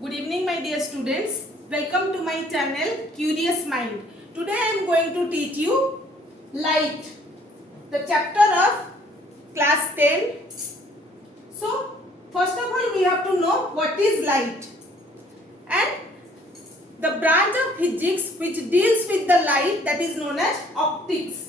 Good evening my dear students. Welcome to my channel Curious Mind. Today I am going to teach you light, the chapter of class 10. So first of all we have to know what is light, and the branch of physics which deals with the light, that is known as optics.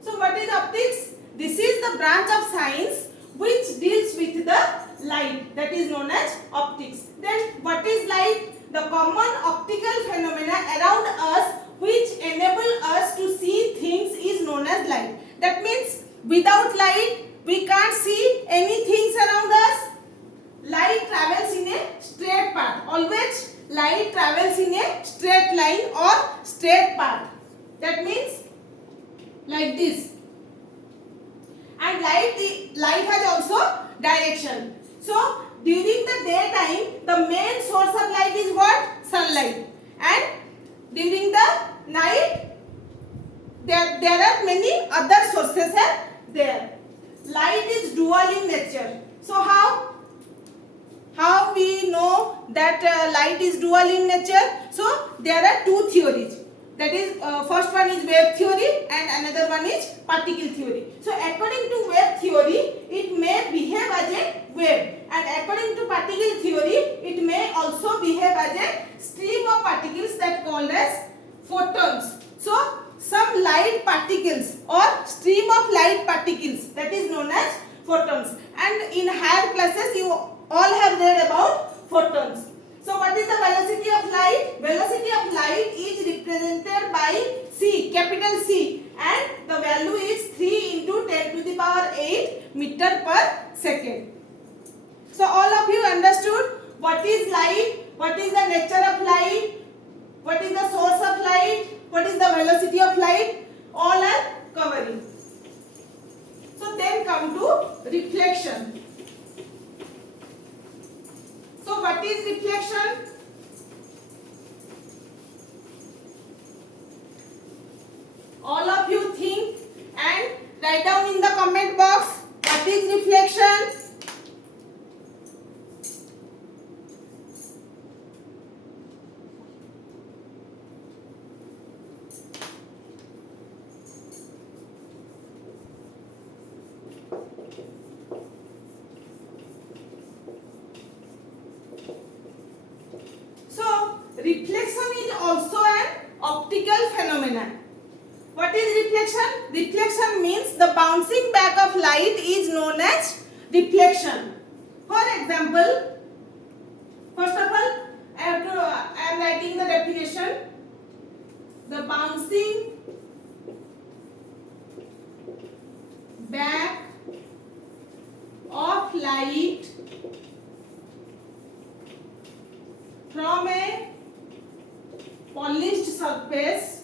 So what is optics? This is the branch of science which deals with the light, that is known as optics. Then what is light? The common optical phenomena around us which enable us to see things is known as light. That means without light we can't see any things around us. Light travels in a straight path. Always light travels in a straight line or straight path. That means like this. And light has also direction. So during the daytime the main source of light is what? Sunlight. And during the night there are many other sources are there. Light is dual in nature. So how we know that light is dual in nature? So there are two theories. That is, first one is wave theory and another one is particle theory. So according to wave theory, it may behave as a wave, and according to particle theory, it may also behave as a stream of particles that called as photons. So some light particles or stream of light particles, that is known as photons. And in higher classes you all have read about photons. So what is the velocity of light? Velocity of light is represented by c, capital C, and the value is 3 into 10 to the power 8 meter per second. So all of you understood what is light, what is the nature of light, what is the source of light, what is the velocity of light, all are covering. So then come to reflection. So what is reflection? All of you think and write down in the comment box what is reflection. Reflection is also an optical phenomenon. What is reflection? Reflection means the bouncing back of light is known as reflection. For example, first of all, I am writing the definition. The bouncing back of light from a polished surface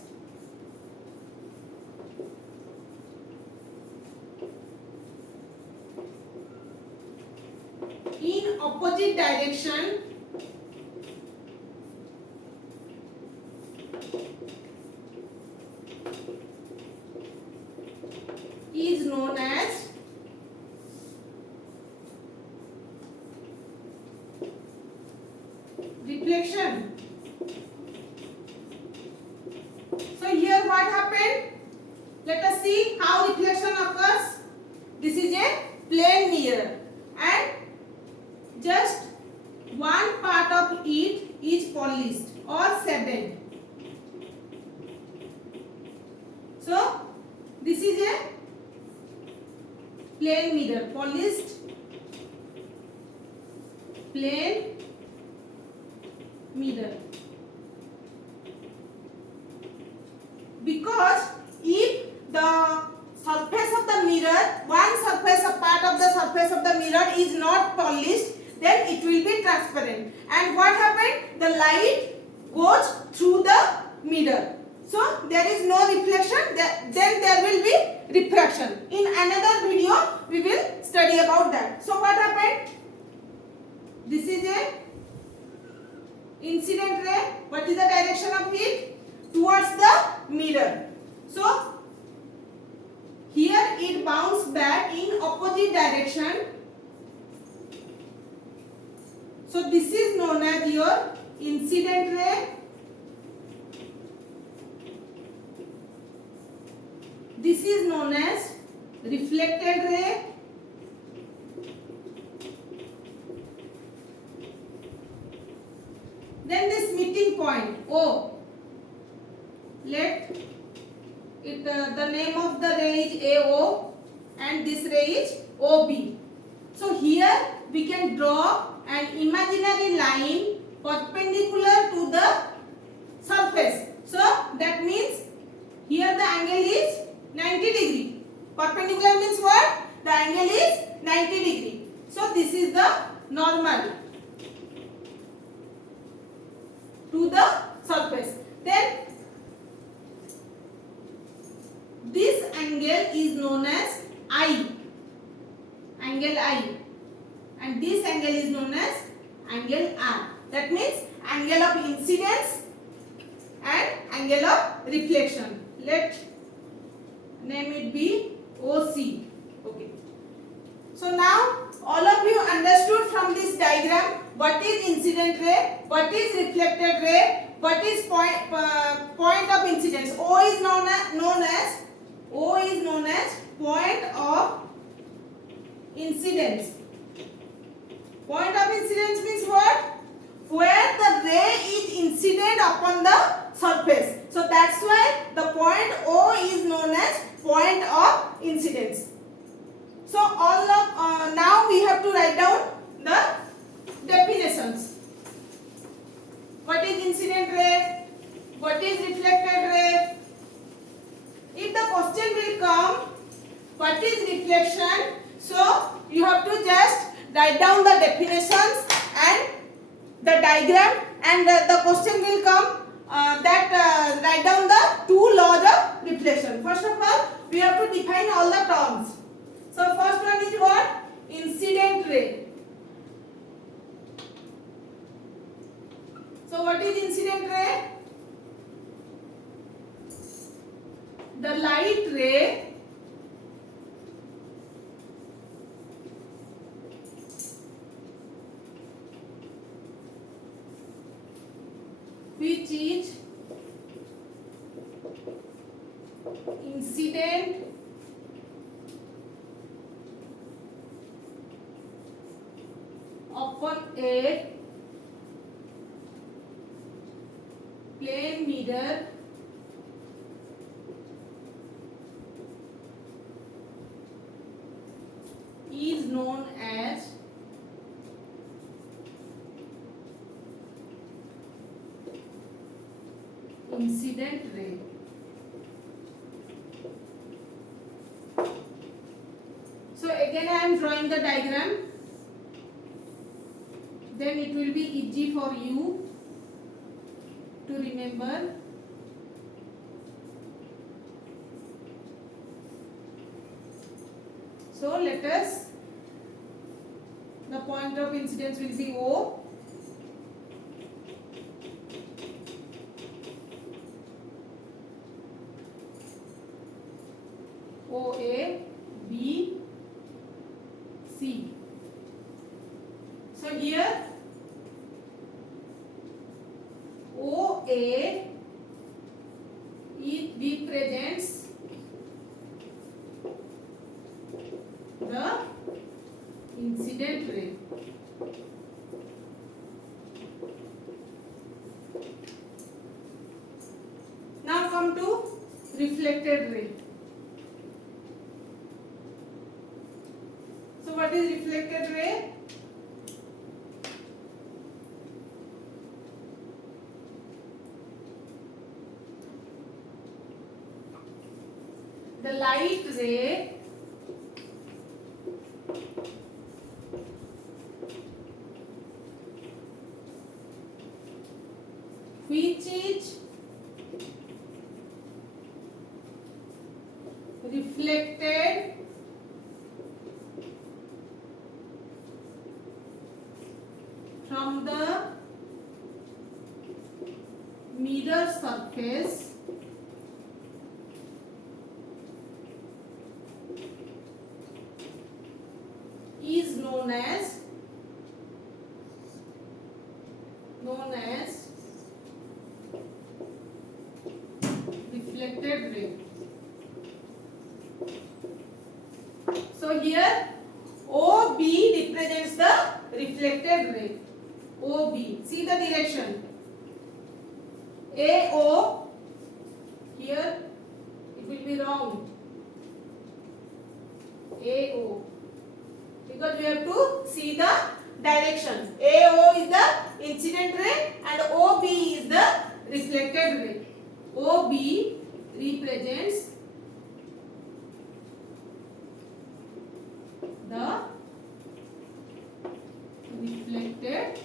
in opposite direction is known as reflection. So here what happened? Let us see how reflection occurs. This is a plane mirror and just one part of it is polished or sanded. So this is a plane mirror, polished plane mirror. Because if the surface of the mirror, one surface, a part of the surface of the mirror is not polished, then it will be transparent. And what happened? The light goes through the mirror. So there is no reflection, then there will be refraction. In another video we will study about that. So what happened? This is a incident ray. What is the direction of it? Towards the mirror. So here it bounces back in opposite direction So this is known as your incident ray. This is known as reflected ray. Then this meeting point O. Let it the name of the ray is AO and this ray is OB. So here we can draw an imaginary line perpendicular to the surface. So that means here the angle is 90 degree. Perpendicular means what? The angle is 90 degree. So this is the normal to the surface. Then this angle is known as I. Angle I. And this angle is known as angle R. That means angle of incidence and angle of reflection. Let name it be OC. Okay. So now all of you understood from this diagram what is incident ray, what is reflected ray, what is point of incidence. O is known as point of incidence. Point of incidence means what? Where the ray is incident upon the surface. So that's why the point O is known as point of incidence. So all of now we have to write down the definitions. What is incident ray? What is reflected ray? If the question will come, what is reflection? So you have to just write down the definitions and the diagram, and the question will come write down the two laws of reflection. First of all, we have to define all the terms. So first one is what? Incident ray. So what is incident ray? The light ray which is incident upon a plane mirror is known as incident ray. So again I am drawing the diagram, then it will be easy for you to remember. So let us, the point of incidence will be O. OA, B, C. So here OA it represents the incident ray. Now come to reflected ray. So what is reflected ray? The light ray which is reflected from the mirror surface is known as known as reflected ray. So here OB represents the reflected ray. OB. See the direction. AO. Here it will be round. AO. Because we have to see the direction. AO is the incident ray and OB is the reflected ray. OB represents the reflected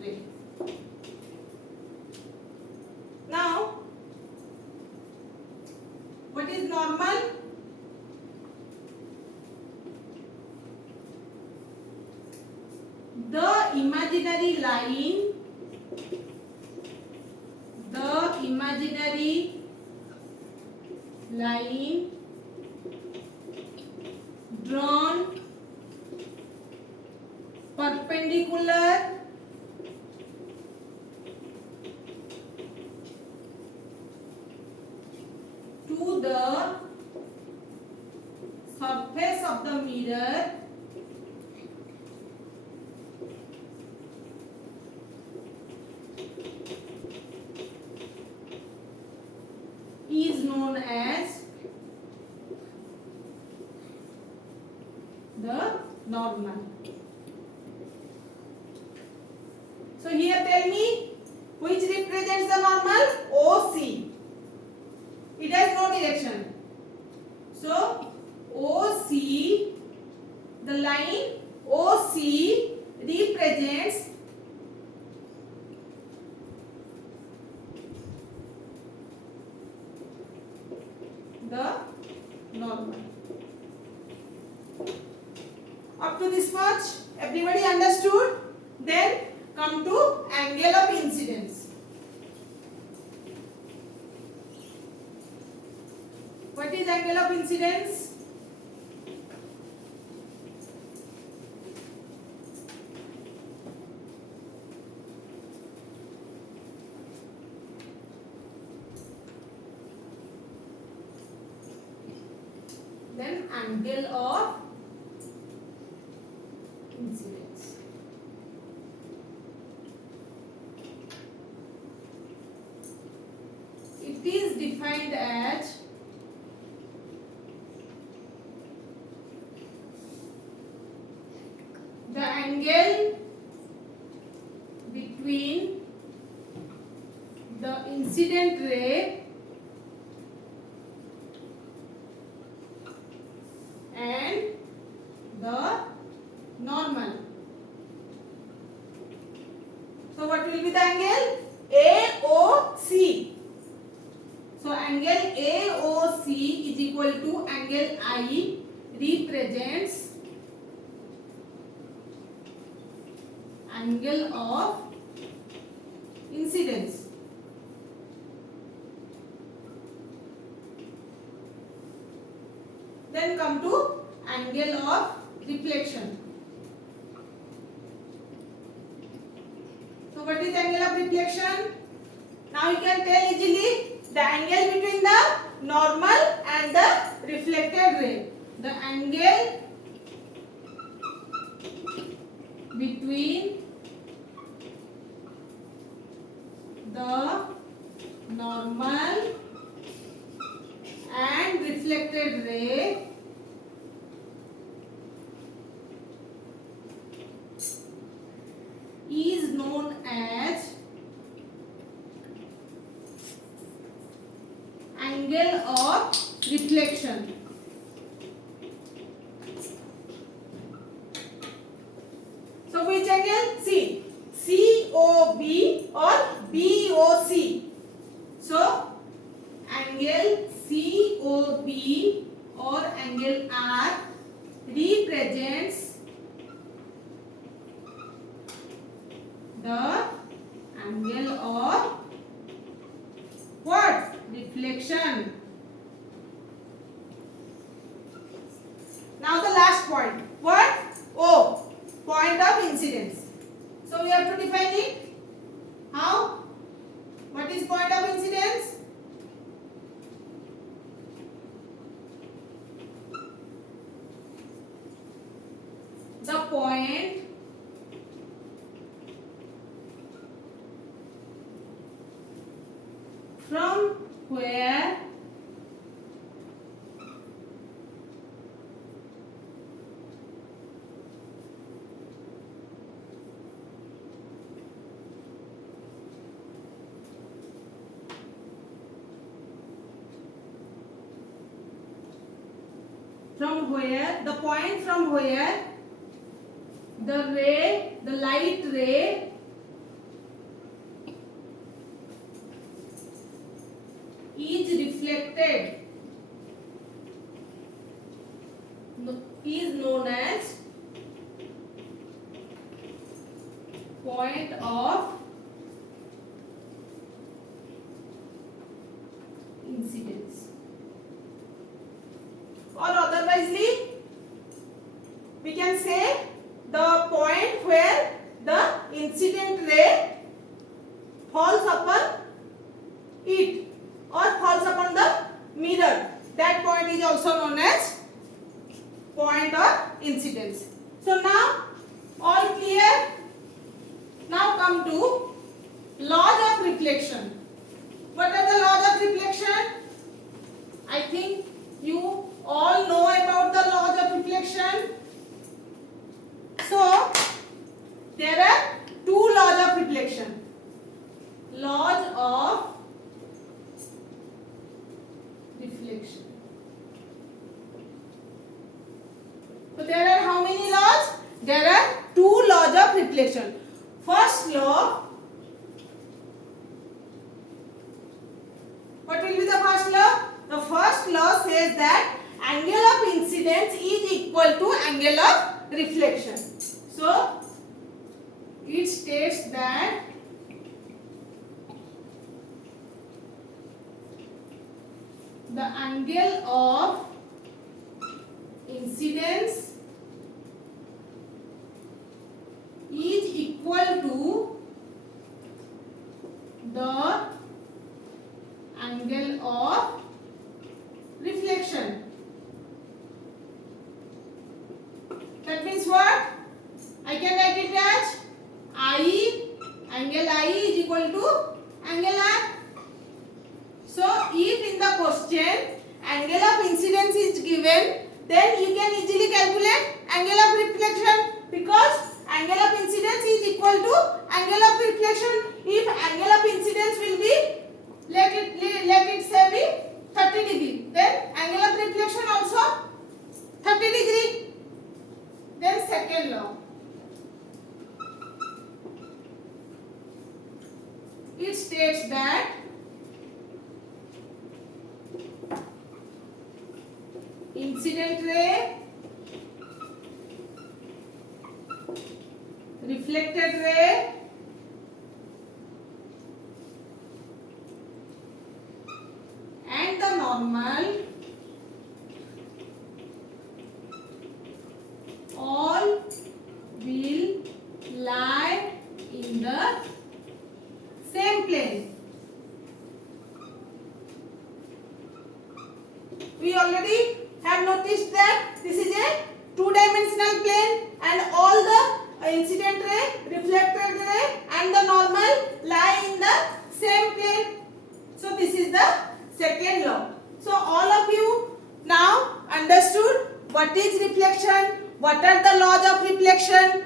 ray. Now, what is normal? The imaginary line drawn perpendicular to the surface of the mirror is known as the normal. So here tell me which represents the normal? OC. It has no direction. So OC, the line OC represents the normal. Up to this much, everybody understood? Then come to angle of incidence. What is angle of incidence? Then angle of incidence. It is defined as the angle between the incident ray and the normal. So what will be the angle? AOC. So angle AOC is equal to angle I represents angle of incidence. Then come to angle of reflection. So what is angle of reflection? Now you can tell easily the angle between the normal and the reflected ray. The angle between the normal and reflected ray is known as angle of reflection. So which angle? See, COB or BOC. So angle COB or angle R represents the angle of what? Reflection. Now the last point. What? O. Point of incidence. So we have to define it. How? What is point of incidence? The point from where the point from where the light ray is reflected is known as point of incidence, or otherwisely we can say the point where the incident ray falls upon it or falls upon the mirror. That point is also known as point of incidence. So now all clear? Now come to laws of reflection. What are the laws of reflection? I think you all know about the laws of reflection. So there are two laws of reflection. Laws of reflection. So there are how many laws? There are two laws of reflection. First law, what will be the first law? The first law says that angle of incidence is equal to angle of reflection. So it states that the angle of incidence is equal to the angle of reflection. That means what? I can write it as angle I is equal to angle R. So if in the question angle of incidence is given, then you can easily calculate angle of reflection, because angle of incidence is equal to angle of reflection. If angle of incidence will be, let it say be 30 degree, then angle of reflection also 30 degree. Then second law, it states that incident ray, reflected ray, and the normal all will lie in the same plane. We already have noticed that this is a two-dimensional plane and all the incident ray, reflected ray and the normal lie in the same plane. So this is the second law. So all of you now understood what is reflection, what are the laws of reflection.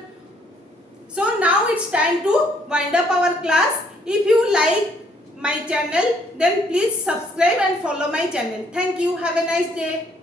So now it's time to wind up our class. If you like my channel, then please subscribe and follow my channel. Thank you. Have a nice day.